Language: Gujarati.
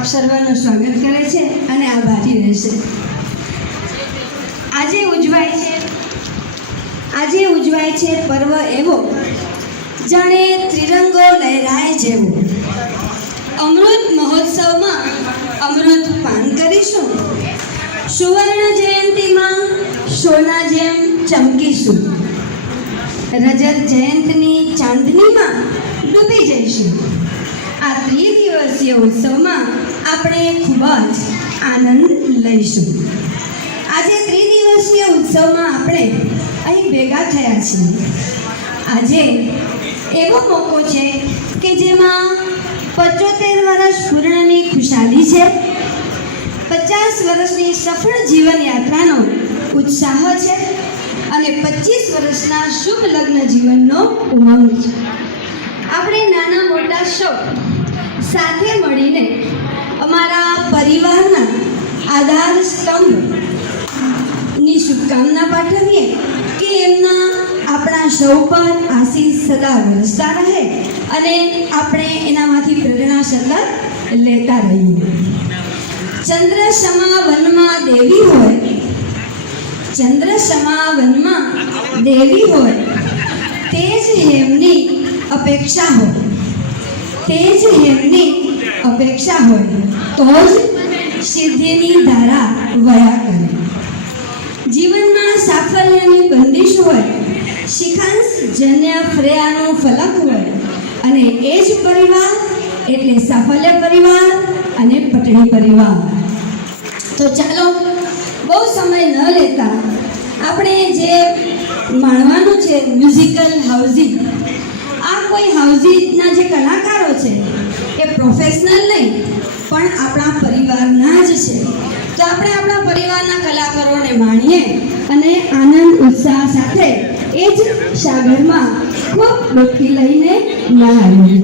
આપ સર્વનું સ્વાગત કરે છે અને આભારી રહેશે. આજે ઉજવાય છે પર્વ એવો જાણે ત્રિરંગો લહેરાય જેવો. અમૃત મહોત્સવમાં અમૃત પાન કરીશું. સુવર્ણ જયંતીમાં સોના જેમ ચમકીશું. રજત જયંતીની ચાંદનીમાં ડૂબી જઈશું. આ ત્રિદિવસીય ઉત્સવમાં આપણે ખૂબ જ આનંદ લઈશું. આજે ત્રિદિવસીય ઉત્સવમાં આપણે અહીં ભેગા થયા છીએ. આજે એવો મોકો છે કે જેમાં 75 વર્ષ પૂર્ણની ખુશાલી છે, 50 વર્ષની સફળ જીવન યાત્રાનો ઉત્સાહ છે અને 25 વર્ષના શુભ લગ્ન જીવનનો ઉમંગ છે. આપણે નાના મોટા સૌ સાથે મળીને અમારા પરિવારના આધાર સ્તંભની શુભકામના પાઠવીએ કે એમના આપણા સૌ પર આશીષ સદા વરસતા રહે અને આપણે એનામાંથી પ્રેરણા સતત લેતા રહીએ. ચંદ્રસમા વનમાં દેવી હોય, ચંદ્રસમા વનમાં દેવી હોય, તે જ હેમની અપેક્ષા હોય, તે જ હેમની અપેક્ષા હોય તો જ સિદ્ધિની ધારા વયા કરે. જીવનમાં સાફલ્યની બંદિશ હોય, શિખાંશ જન્ય ફ્રેયાનું ફલક હોય અને એ જ પરિવાર એટલે સાફલ્ય પરિવાર અને પટણી પરિવાર. તો ચાલો બહુ સમય ન લેતા આપણે જે માણવાનું છે મ્યુઝિકલ હાઉઝિંગ. આ કોઈ હાઉઝિંગના જે કલાકારો છે એ પ્રોફેશનલ નહીં પણ આપણા પરિવારના જ છે. તો આપણે આપણા પરિવારના કલાકારોને માણીએ અને આનંદ ઉત્સાહ સાથે એ જ સાગરમાં ખૂબ ડૂબકી લઈને ના આવીએ.